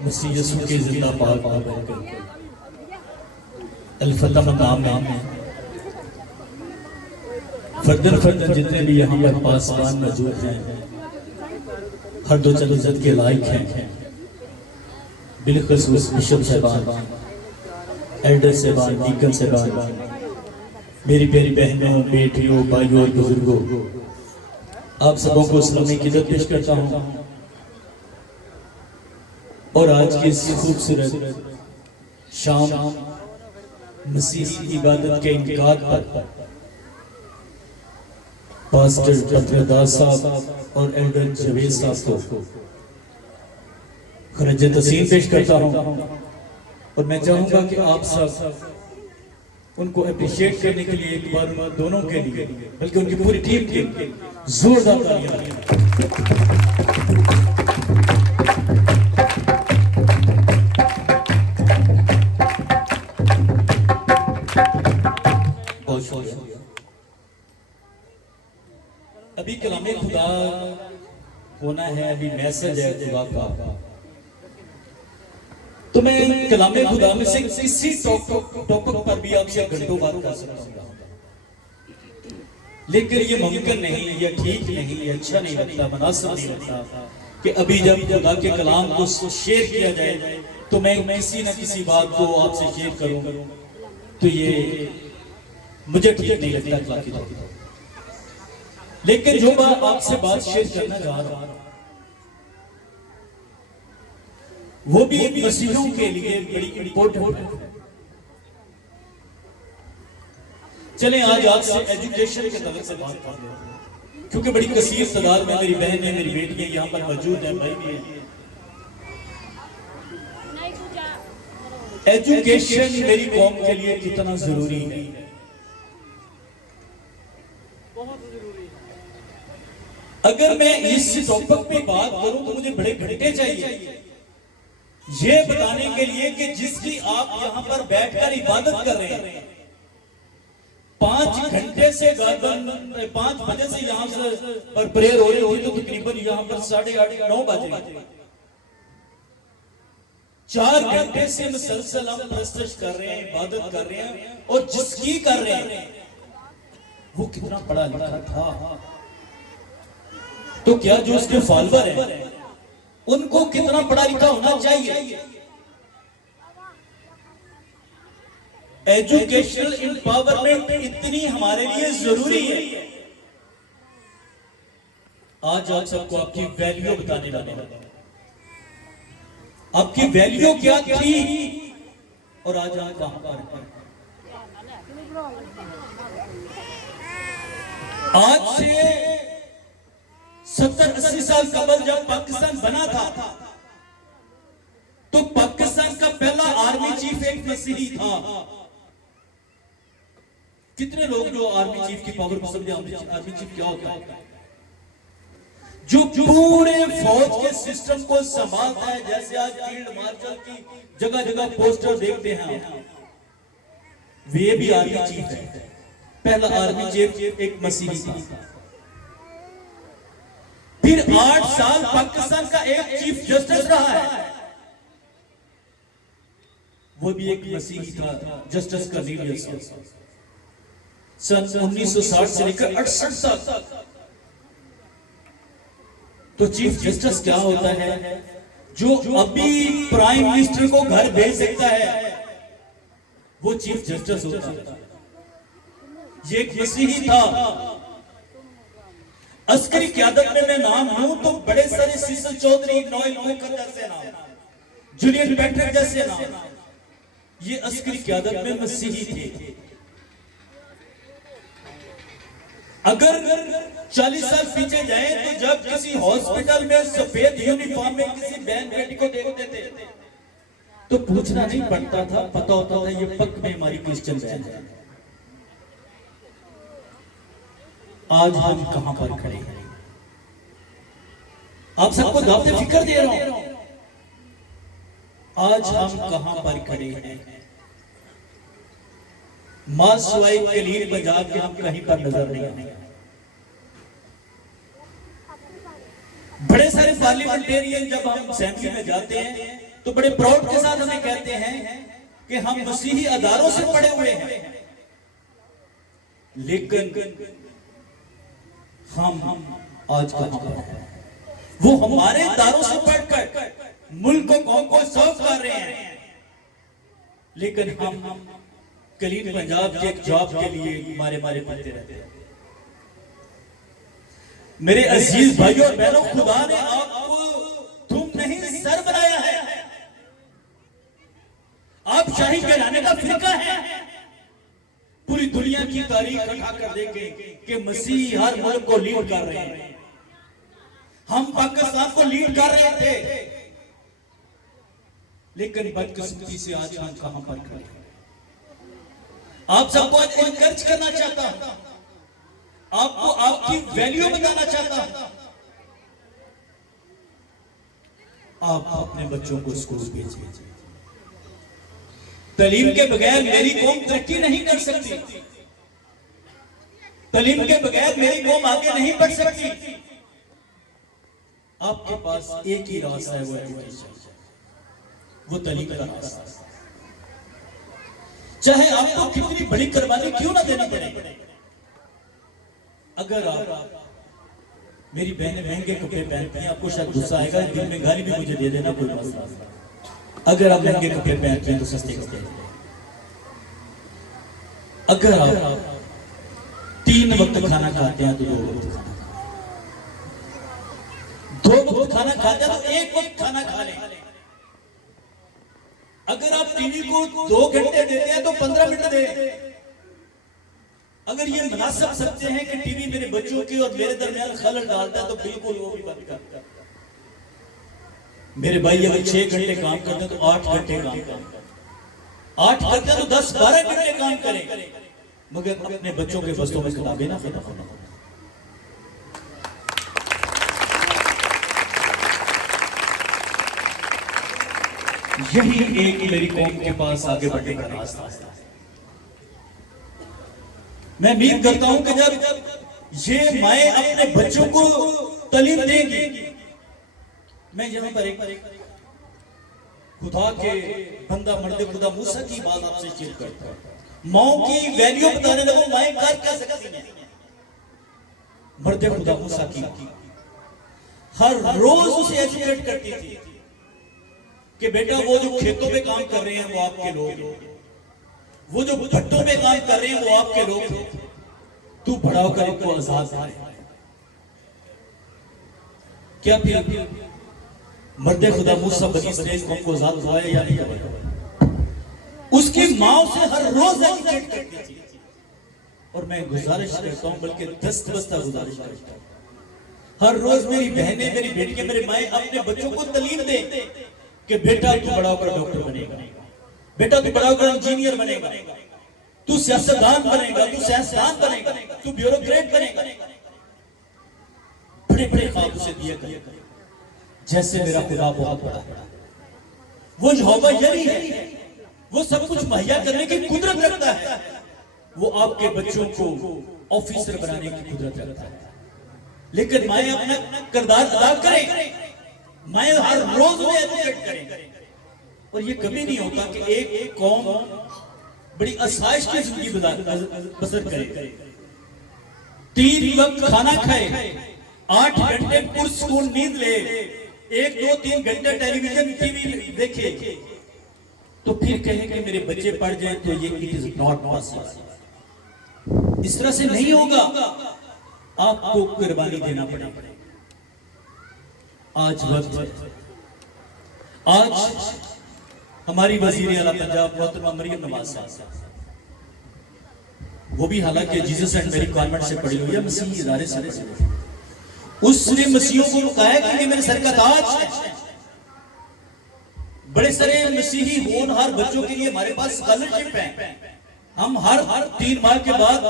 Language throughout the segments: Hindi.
मसीह यीशु के जिंदा पाक अल-फतह नाम है। फर्दन जितने भी यहाँ पर पासवान मौजूद हैं, हर दो चंद इज्जत के लायक हैं। बिलखसूस बिशप साहबान, एल्डर साहबान, डीकन साहबान, मेरी प्यारी बहनों, बेटियों, भाइयों और बुजुर्गों, आप सबों को इस्लामी की इज्जत पेश करता हूँ। और आज की इस खूबसूरत शाम मसीह की इबादत के इनकाद पर पास्टर पत्रदास साहब और एल्डर जवेद साहब को खरज तस्लीम पेश करता हूँ। और मैं चाहूंगा कि आप सब उनको अप्रिशिएट करने के लिए एक बार दोनों के लिए, बल्कि उनकी पूरी टीम के जोरदार तालियां। अभी कलामे खुदा होना है, अभी मैसेज है खुदा का। तो मैं कलामे खुदा में से किसी टॉपिक पर भी आपसे घंटों बात कर सकता हूँ, लेकिन ये मुमकिन नहीं, ये ठीक नहीं, ये अच्छा नहीं लगता, मुनासिब नहीं लगता कि अभी जब खुदा के कलाम को शेयर किया जाए तो मैं किसी न किसी बात को आपसे शेयर करूं, तो ये मुझे ठीक नहीं लगता अखलाकी तौर पर। लेकिन जो बात आपसे बात शेयर करना चाह रहा हूं वो भी मसीहों के लिए बड़ी इंपॉर्टेंट है। चलें आज आपसे एजुकेशन के तरफ से बात करते हैं, क्योंकि बड़ी कसीर तादाद में मेरी बहनें, मेरी बेटियां यहाँ पर मौजूद हैं, भाई भी हैं। एजुकेशन मेरी कौम के लिए कितना जरूरी है, अगर मैं इस टॉपिक पे बात करूं तो मुझे बड़े घंटे चाहिए ये बताने के लिए कि जिसकी आप यहां पर बैठकर इबादत कर रहे हैं, 5 घंटे से 5 बजे से यहां से पर प्रेयर हो रही होगी तो तकरीबन यहां पर 8:30 9 बजे 4 घंटे से मुसलसल हम प्रस्तुत कर रहे हैं, इबादत कर रहे हैं। और जिसकी कर रहे हैं वो कितना पढ़ा लिखा था, तो क्या जो उसके फॉलोअर हैं उनको कितना पढ़ा लिखा होना चाहिए। एजुकेशनल एम्पावरमेंट इतनी हमारे लिए जरूरी है। आज आप सबको आपकी वैल्यू बताने वाले हैं, आपकी वैल्यू क्या थी और आज आप कहां पर हैं। आज से 70-80 साल कबल जब पाकिस्तान बना था तो पाकिस्तान का पहला आर्मी चीफ एक मसीही था। कितने लोग जो आर्मी चीफ की पावर को समझे, आर्मी चीफ क्या होता है? जो पूरे फौज के सिस्टम को संभालता है। जैसे आज फील्ड मार्शल की जगह जगह पोस्टर देखते हैं, वे भी आर्मी चीफ है। पहला आर्मी चीफ एक मसीही था। फिर 8 साल पाकिस्तान का एक चीफ जस्टिस रहा है, वो भी एक मसीही था, जस्टिस कर्नेलियस। सन 1960 से लेकर 68 तक। तो चीफ जस्टिस क्या होता है? जो अभी प्राइम मिनिस्टर को घर भेज सकता है वो चीफ जस्टिस होता है। ये एक मसीही था। अस्करी क़यादत में मैं नाम लूं तो बड़े सारे सीसल चौधरी, नोएल मुखर जैसे नाम, जूलियन पैट्रिक जैसे नाम, ये अस्करी क़यादत में मसीही थे। अगर 40 साल पीछे जाए तो जब किसी हॉस्पिटल में सफेद यूनिफॉर्म में किसी बहन बेटी को देखते थे तो पूछना नहीं पड़ता था, पता होता था ये पक्का में हमारी क्रिश्चियन बहन है। आज हम कहां पर खड़े हैं? आप सबको दावत फिक्र दे रहा हूं। आज हम कहां पर खड़े हैं? मासवाई कलील पंजाब के हम कहीं पर नजर नहीं आते। बड़े सारे पार्लियामेंटेरियन जब हम असेंबली में जाते हैं तो बड़े प्राउड के साथ हमें कहते हैं कि हम मसीही अदारों से पढ़े हुए हैं, लेकिन हम आज कहां पर हैं? वो हमारे अदारों से पढ़कर मुल्क को कौम को सर्व कर रहे हैं, लेकिन हम क्लीन पंजाब के एक जॉब के लिए मारे फिरते रहते हैं। मेरे अजीज भाइयों और बहनों, खुदा ने आपको तुम नहीं सर बनाया है। आप शाही घराने का फिरका है। पूरी दुनिया की तारीख उठा कर देखें कि मसीह हर मुल्क को लीड कर रहे हैं। हम पाकिस्तान को लीड कर रहे थे, लेकिन बदकिस्मती से आज हम कहां पर खड़े हैं। आप सबको एनकरेज करना चाहता हूं, आपको आपकी वैल्यू बताना चाहता हूं। आप अपने बच्चों को स्कूल भेजिए। तालीम के बगैर मेरी कौम तरक्की नहीं कर सकती। तालीम के बगैर मेरी कौम आगे नहीं बढ़ सकती। आपके पास एक ही रास्ता है, वो एजुकेशन, वो तालीम का रास्ता। चाहे आपको कितनी बड़ी कुर्बानी क्यों ना देनी पड़े। अगर आप, मेरी बहनें महंगे कपड़े पहनती हैं, आपको शायद गुस्सा आएगा, दिन में गाली भी मुझे दे देना, कोई मसला नहीं। अगर आप महंगे कपड़े पहनते हैं तो सस्ते कपड़े। अगर आप 3 वक्त खाना खाते हैं तो 2 वक्त खाना खाते हैं तो 1 वक्त खाना खा लें। अगर आप टीवी को 2 घंटे देते हैं तो 15 मिनट दें। अगर ये मुनासिब सकते हैं कि टीवी मेरे बच्चों की और मेरे दरमियान खलल डालता है तो बिल्कुल वो भी बंद कर। मेरे भाई अगर 6 घंटे काम करते हैं तो 8 घंटे काम करें। 8 करते हैं तो 10-12 घंटे काम करें, मगर अपने बच्चों के बस्तों में किताबें ना खत्म होना। यही एक मेरी कौम के पास आगे बढ़ने का रास्ता है। मैं उम्मीद करता हूं कि जब ये माए अपने बच्चों को तालीम देंगी, मैं यहां पर एक खुदा के बंदा मर्द खुदा मूसा की बात आपसे शेयर करता हूं। माओ की वैल्यू बताने लगो, माए कर क्या सकती हैं। मर्द खुदा मूसा की हर रोज उसे एजुकेट करती थी कि बेटा वो जो खेतों पे काम कर रहे हैं वो आपके लोग, वो जो भट्टों पे काम कर रहे हैं वो आपके लोग, तू बड़ा होकर इनको आजाद करे। क्या फिर मर्द खुदा मूसा बनी इस्राएल कौम को आजाद हुआ या नहीं हुआ? उसकी मां से हर रोज एजुकेट करती थी। और मैं गुजारिश करता हूं, बल्कि दस्तबस्ता गुजारिश करता हूं, हर रोज मेरी बहनें, मेरी बेटियां, मेरे माए अपने बच्चों को तालीम दें कि बेटा तू बड़ा होकर डॉक्टर बनेगा, बेटा तू बड़ा होकर इंजीनियर बनेगा, तू सियासतदान बनेगा, तू सियासतदान बनेगा, तू ब्यूरोक्रेट बनेगा। बड़े बड़े ख्वाब उसे दिए गए, जैसे मेरा खुदा बहुत बड़ा है, वो यहोवा यरी है, वो सब कुछ मुहैया करने की कुदरत रखता है। वो आपके बच्चों को ऑफिसर बनाने की कुदरत रखता है। लेकिन माए अपना किरदार अदा करें, माए हर रोज उन्हें एजुकेट करें। और ये कभी नहीं होता कि एक कौम बड़ी आसाइश की जिंदगी बसर करे, 3 वक्त खाना खाए, 8 घंटे पुरसकून नींद ले, 1-2-3 घंटे टेलीविजन टीवी देखे, तो फिर कहें कि मेरे बच्चे पढ़ जाएं, तो ये इट इज नॉट पॉसिबल। इस तरह से नहीं होगा, आपको कुर्बानी देना पड़ेगा। आज वक्त, आज हमारी वजीर आला पंजाब मोहतरमा मरियम नवाज साहब, वो भी हालांकि जीसस एंड मेरी कॉन्वेंट से पढ़ी हुई है, मसीही इदारे से पढ़ी हुई है, उसने मसीहों को मुकाया कि ये मेरे सर का ताज है। बड़े सारे मसीही होनहार बच्चों के लिए हमारे पास स्कॉलरशिप है। हम हर 3 माह के बाद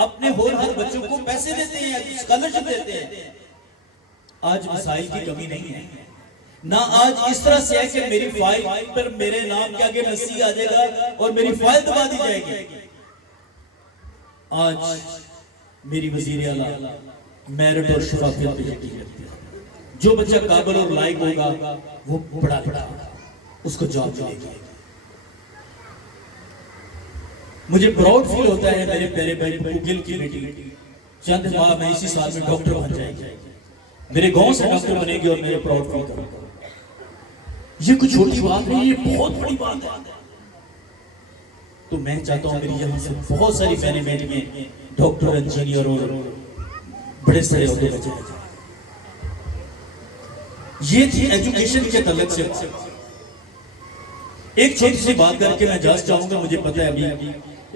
अपने होनहार बच्चों को पैसे देते हैं, स्कॉलरशिप देते हैं। आज मसाइल की कमी नहीं है ना। आज इस तरह से है कि मेरी फाइल पर मेरे नाम के आगे मसीह आ जाएगा और मेरी फाइल दबा दी जाएगी। आज मेरी वजीर आला मेरिट और शफाफियत पे यकीन रखती है। जो बच्चा काबिल और लायक होगा वो पढ़ा लिखा, उसको जॉब मिलेगी। मुझे प्राउड फील होता है मेरे प्यारे भाई कुगिल की बेटी चंद माह में इसी साल में डॉक्टर बन जाएगी, मेरे गांव से डॉक्टर बनेगी और मेरे प्राउड फील करूंगा। ये कुछ छोटी बात नहीं, ये बहुत बड़ी बात है। तो मैं चाहता हूं मेरी यहां से बहुत सारी बहनें बेटियां डॉक्टर, इंजीनियर और बड़े सारे होते बचे। ये थी एजुकेशन के तलक से। एक छोटी सी बात करके मैं जा चाहूंगा। मुझे पता है अभी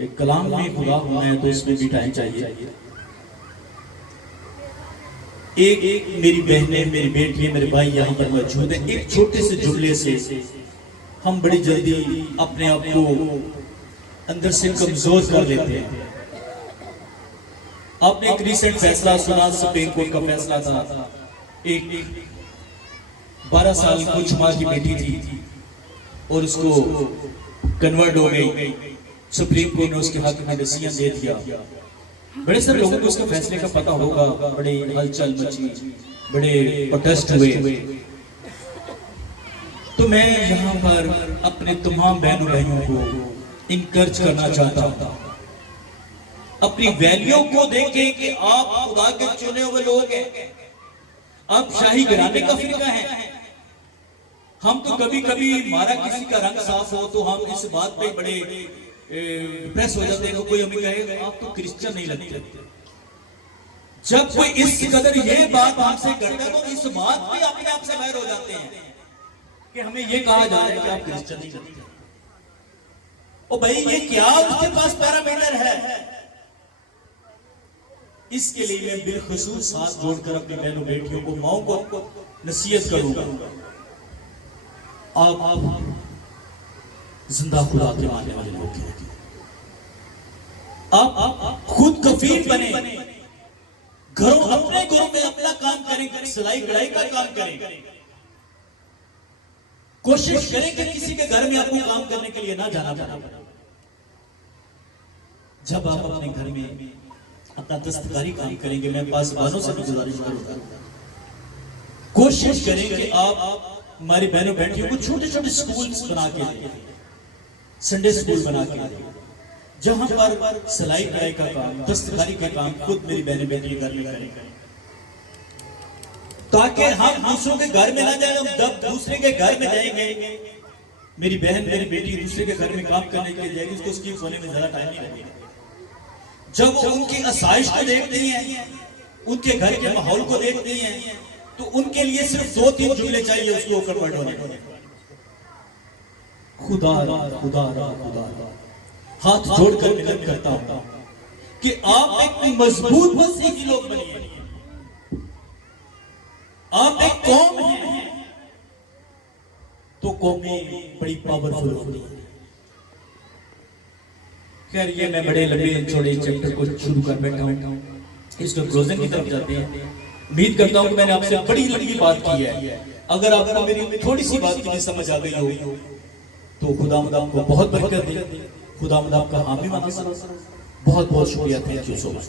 एक कलाम में खुदा होना है तो इसमें भी टाइम चाहिए। एक मेरी बहनें, मेरी बेटी, मेरे भाई यहाँ पर मौजूद है। एक छोटे से जुमले से हम बड़ी जल्दी अपने आप को अंदर से कमजोर कर लेते हैं। आपने एक रिसेंट फैसला सुना, सुप्रीम कोर्ट का फैसला था। एक 12 साल कुछ माह की बेटी थी और उसको कन्वर्ट हो गई। सुप्रीम कोर्ट ने उसके हक में डिसीजन दे दिया। बड़े सारे लोगों को उसके फैसले का पता होगा, बड़े हलचल मची, बड़े प्रोटेस्ट हुए। तो मैं यहाँ पर अपने तमाम बहनों भाइयों को इनकरेज करना चाहता हूँ, अपनी वैल्यू को देखें कि आप खुदा के चुने हुए लोग हैं, आप शाही घराने का फिरका है। हम तो कभी कभी हमारा किसी का रंग साफ हो तो हम इस बात पे बड़े डिप्रेस हो जाते हैं। कोई हमें कहेगा आप तो क्रिश्चियन नहीं लगते। जब कोई इस कदर ये बात हमसे करता है तो इस बात पे अपने आप से बाहर हो जाते हैं कि हमें ये कहा जा रहा है कि आप क्रिश्चियन नहीं लगते। ओ भाई ये क्या उसके पास पैरामीटर है? इसके लिए मैं बिलखुसूस हाथ जोड़कर अपनी बहनों बेटियों को, माओ को नसीहत करूंगा, आप जिंदा खुदा के मानने वाले लोग हैं। आप खुद कफील बने, अपने घरों में अपना काम करें, सिलाई कढ़ाई का काम करें। कोशिश करें कि किसी के घर में आपको काम करने के लिए ना जाना पड़े। जब आप अपने घर में अपना दस्तकारी काम करेंगे, मैं पासवानों से भी गुजारिश करूंगा, कोशिश करें कि आप हमारी बहनों बेटियों को छोटे छोटे स्कूल बना के दें, संडे स्कूल बना के दें, जहां पर सिलाई कढ़ाई का काम, दस्तकारी का काम खुद मेरी बहनें बेटी घर में करें, ताकि हम दूसरों के घर में ना जाए। हम जब दूसरे के घर में जाएंगे, मेरी बहन, मेरी बेटी दूसरे के घर में काम करने के लिए जाएगी, उसको स्कीम होने में ज्यादा टाइम नहीं लगेगा। जब वो उनकी आसाइश को देखती हैं, उनके घर के माहौल को देखती हैं, तो उनके लिए सिर्फ 2-3 जुमले चाहिए उसको कन्वर्ट होने को। खुदा खुदा खुदा हाथ जोड़कर विनती करता हूं कि आप एक मजबूत मसीही लोग बनिए। आप एक कौम हैं तो कौमें बड़ी पावरफुल होती है। खैर ये मैं बड़े लंबे छोटे चैप्टर को शुरू कर बैठा हूं, इसको क्लोजिंग की तरफ जाते हैं। उम्मीद करता हूं कि मैंने आपसे बड़ी लंबी बात की है। अगर आपको मेरी थोड़ी सी बात की समझ आ गई हो तो खुदावंद आपको बहुत बरकत दे। खुदावंद आपका हामी माना। बहुत बहुत शुक्रिया। Thank you so much.